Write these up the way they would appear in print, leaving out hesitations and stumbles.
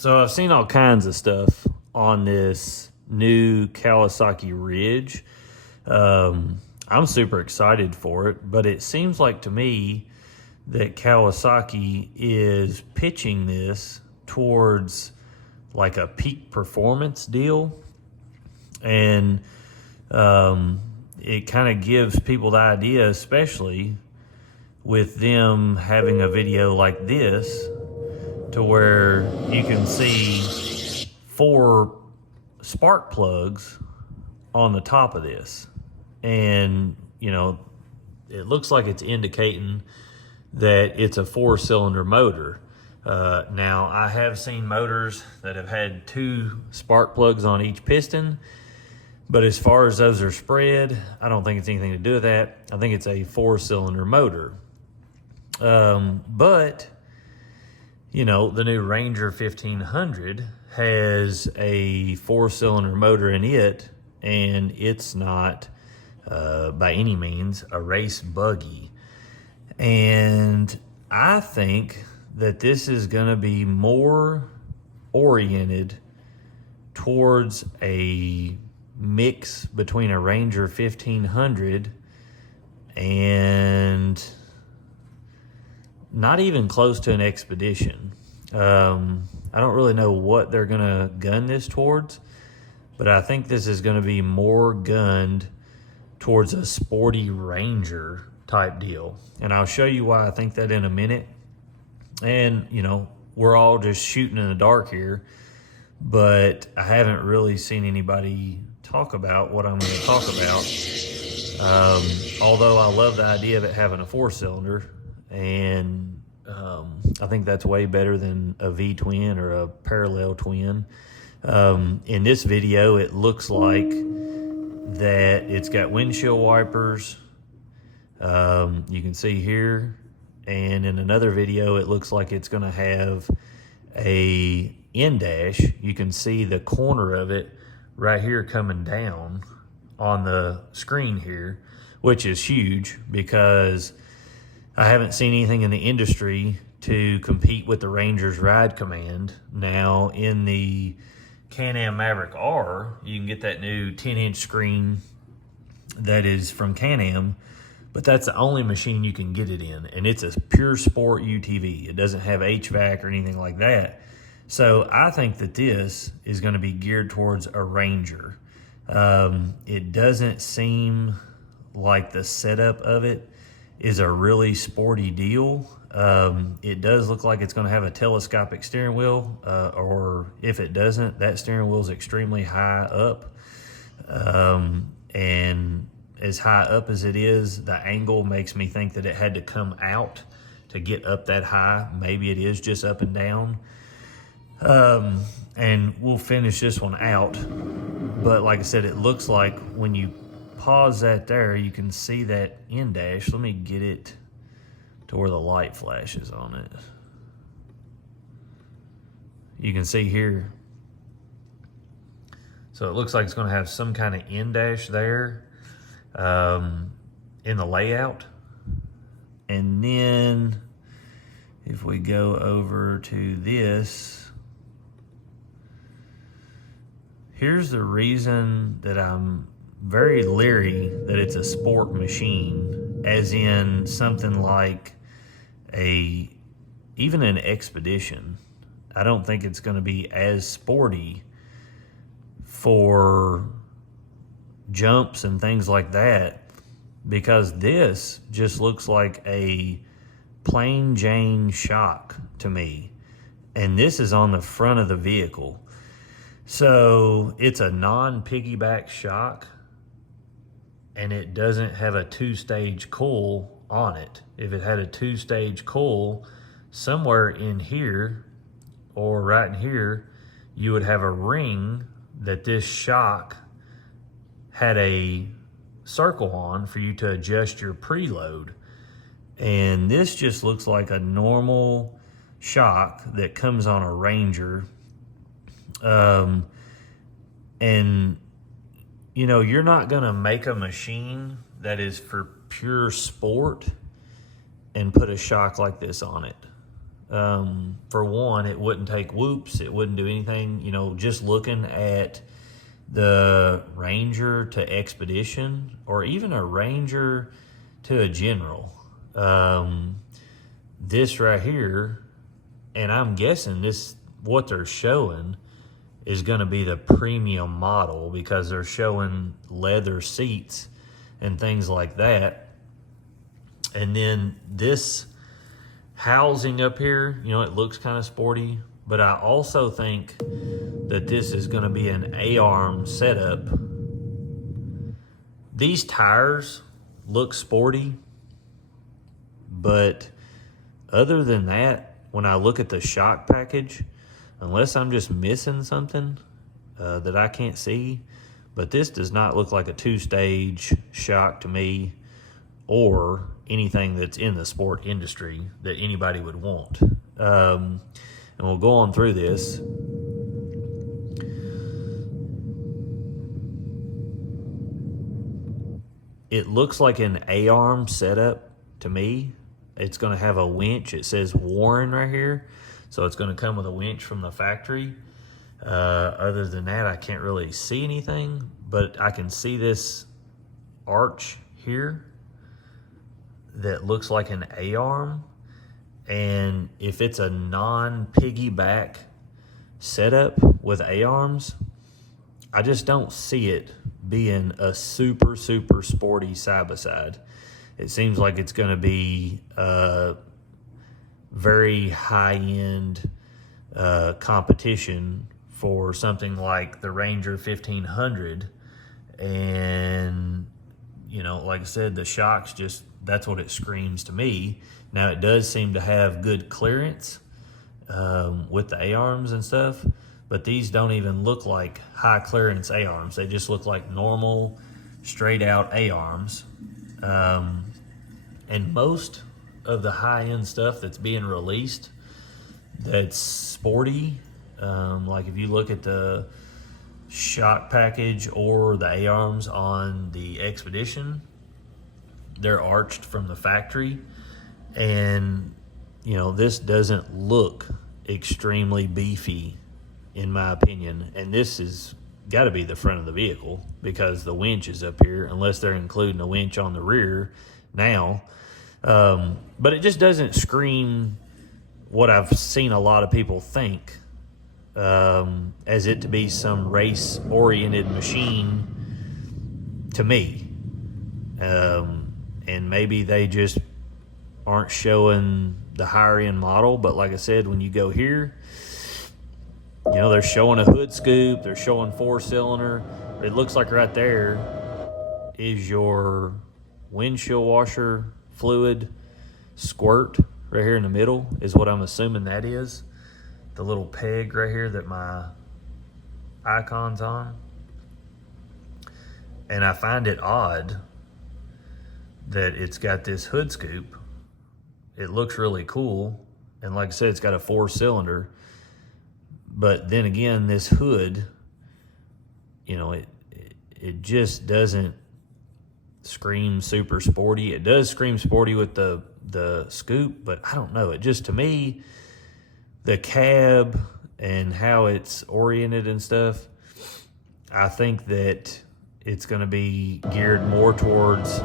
So I've seen all kinds of stuff on this new Kawasaki Ridge. I'm super excited for it, but it seems like to me that Kawasaki is pitching this towards like a peak performance deal. And it kind of gives people the idea, especially with them having a video like this, to where you can see 4 spark plugs on the top of this. And, you know, it looks like it's indicating that it's a 4-cylinder motor. Now, I have seen motors that have had 2 spark plugs on each piston, but as far as those are spread, I don't think it's anything to do with that. I think it's a 4-cylinder motor. But you know, the new Ranger 1500 has a 4-cylinder motor in it, and it's not by any means a race buggy. And I think that this is going to be more oriented towards a mix between a Ranger 1500 and not even close to an Expedition. I don't really know what they're going to gun this towards, but I think this is going to be more gunned towards a sporty Ranger type deal. And I'll show you why I think that in a minute. And, you know, we're all just shooting in the dark here, but I haven't really seen anybody talk about what I'm going to talk about. Although I love the idea of it having a 4-cylinder. And I think that's way better than a V-twin or a parallel twin. In this video, it looks like that it's got windshield wipers. You can see here. And in another video, it looks like it's going to have a in-dash. You can see the corner of it right here coming down on the screen here, which is huge because I haven't seen anything in the industry to compete with the Ranger's Ride Command. Now, in the Can-Am Maverick R, you can get that new 10-inch screen that is from Can-Am, but that's the only machine you can get it in, and it's a pure sport UTV. It doesn't have HVAC or anything like that. So I think that this is going to be geared towards a Ranger. It doesn't seem like the setup of it is a really sporty deal. It does look like it's going to have a telescopic steering wheel, or if it doesn't, that steering wheel is extremely high up. And as high up as it is, the angle makes me think that it had to come out to get up that high. Maybe it is just up and down. And we'll finish this one out. But like I said, it looks like when you pause that there, you can see that in-dash. Let me get it to where the light flashes on it. You can see here. So it looks like it's going to have some kind of in-dash there in the layout. And then if we go over to this, here's the reason that I'm very leery that it's a sport machine, as in something like even an Expedition. I don't think it's going to be as sporty for jumps and things like that, because this just looks like a plain Jane shock to me. And this is on the front of the vehicle. So it's a non-piggyback shock, and it doesn't have a 2-stage coil on it. If it had a 2-stage coil, somewhere in here or right in here, you would have a ring that this shock had a circle on for you to adjust your preload. And this just looks like a normal shock that comes on a Ranger. And you know, you're not going to make a machine that is for pure sport and put a shock like this on it. For one, it wouldn't take whoops. It wouldn't do anything. Just looking at the Ranger to Expedition, or even a Ranger to a General. This right here, and I'm guessing what they're showing is going to be the premium model, because they're showing leather seats and things like that. And then this housing up here, it looks kind of sporty, but I also think that this is going to be an A-arm setup. These tires look sporty, but other than that, when I look at the shock package, unless I'm just missing something that I can't see, but this does not look like a two-stage shock to me, or anything that's in the sport industry that anybody would want. And we'll go on through this. It looks like an A-arm setup to me. It's going to have a winch. It says Warren right here, so it's going to come with a winch from the factory. Other than that, I can't really see anything, but I can see this arch here that looks like an A-arm. And if it's a non-piggyback setup with A-arms, I just don't see it being a super, super sporty side-by-side. It seems like it's going to be a very high-end competition for something like the Ranger 1500. And, like I said, the shocks that's what it screams to me. Now, it does seem to have good clearance with the A-arms and stuff, but these don't even look like high clearance A-arms. They just look like normal, straight out A-arms. And most of the high-end stuff that's being released that's sporty, like if you look at the shock package or the A-arms on the Expedition, they're arched from the factory. And, this doesn't look extremely beefy, in my opinion. And this has got to be the front of the vehicle, because the winch is up here, unless they're including a winch on the rear now. But it just doesn't scream what I've seen a lot of people think, as it to be some race-oriented machine to me. And maybe they just aren't showing the higher-end model. But like I said, when you go here, they're showing a hood scoop. They're showing 4-cylinder. It looks like right there is your windshield washer fluid squirt right here in the middle, is what I'm assuming that is. The little peg right here that my icon's on. And I find it odd that it's got this hood scoop. It looks really cool. And like I said, it's got a 4-cylinder. But then again, this hood, it just doesn't scream super sporty. It does scream sporty with the scoop, but I don't know. It just, to me, the cab and how it's oriented and stuff, I think that it's going to be geared more towards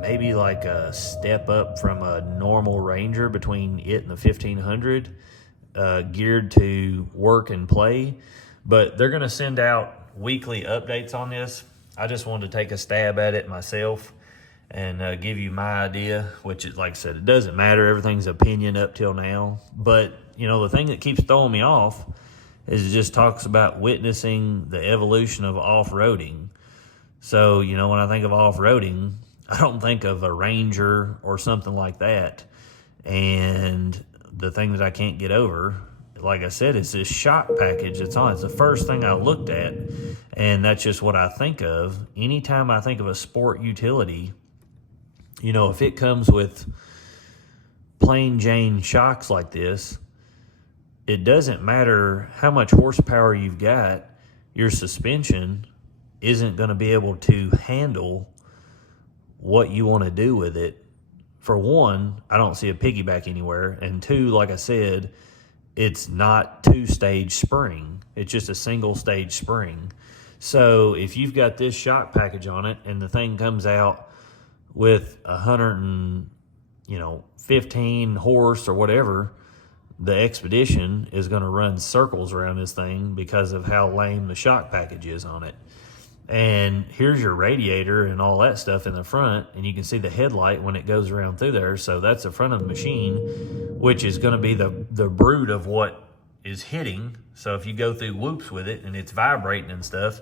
maybe like a step up from a normal Ranger between it and the 1500, geared to work and play. But they're going to send out weekly updates on this. I just wanted to take a stab at it myself and give you my idea, which is, like I said, it doesn't matter. Everything's opinion up till now. But, the thing that keeps throwing me off is it just talks about witnessing the evolution of off-roading. So, when I think of off-roading, I don't think of a Ranger or something like that. And the thing that I can't get over, like I said, is this shock package that's on. It's the first thing I looked at, and that's just what I think of. Anytime I think of a sport utility, if it comes with plain Jane shocks like this, it doesn't matter how much horsepower you've got, your suspension isn't going to be able to handle what you want to do with it for one, I don't see a piggyback anywhere. And two, like I said, it's not two-stage spring. It's just a single-stage spring. So if you've got this shock package on it and the thing comes out with 115 horse or whatever, the Expedition is going to run circles around this thing because of how lame the shock package is on it. And here's your radiator and all that stuff in the front, and you can see the headlight when it goes around through there. So that's the front of the machine, which is going to be the brood of what is hitting. So if you go through whoops with it and it's vibrating and stuff,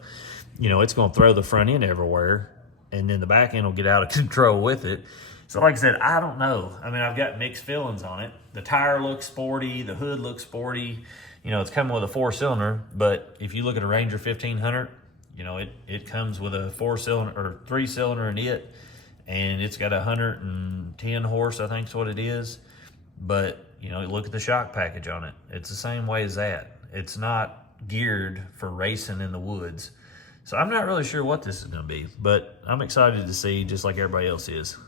it's going to throw the front end everywhere, and then the back end will get out of control with it. So like I said, I don't know. I mean, I've got mixed feelings on it. The tire looks sporty, the hood looks sporty. It's coming with a 4-cylinder, but if you look at a Ranger 1500, it comes with a 4-cylinder or 3-cylinder in it, and it's got 110 horse, I think is what it is. But, look at the shock package on it. It's the same way as that. It's not geared for racing in the woods. So I'm not really sure what this is going to be, but I'm excited to see, just like everybody else is.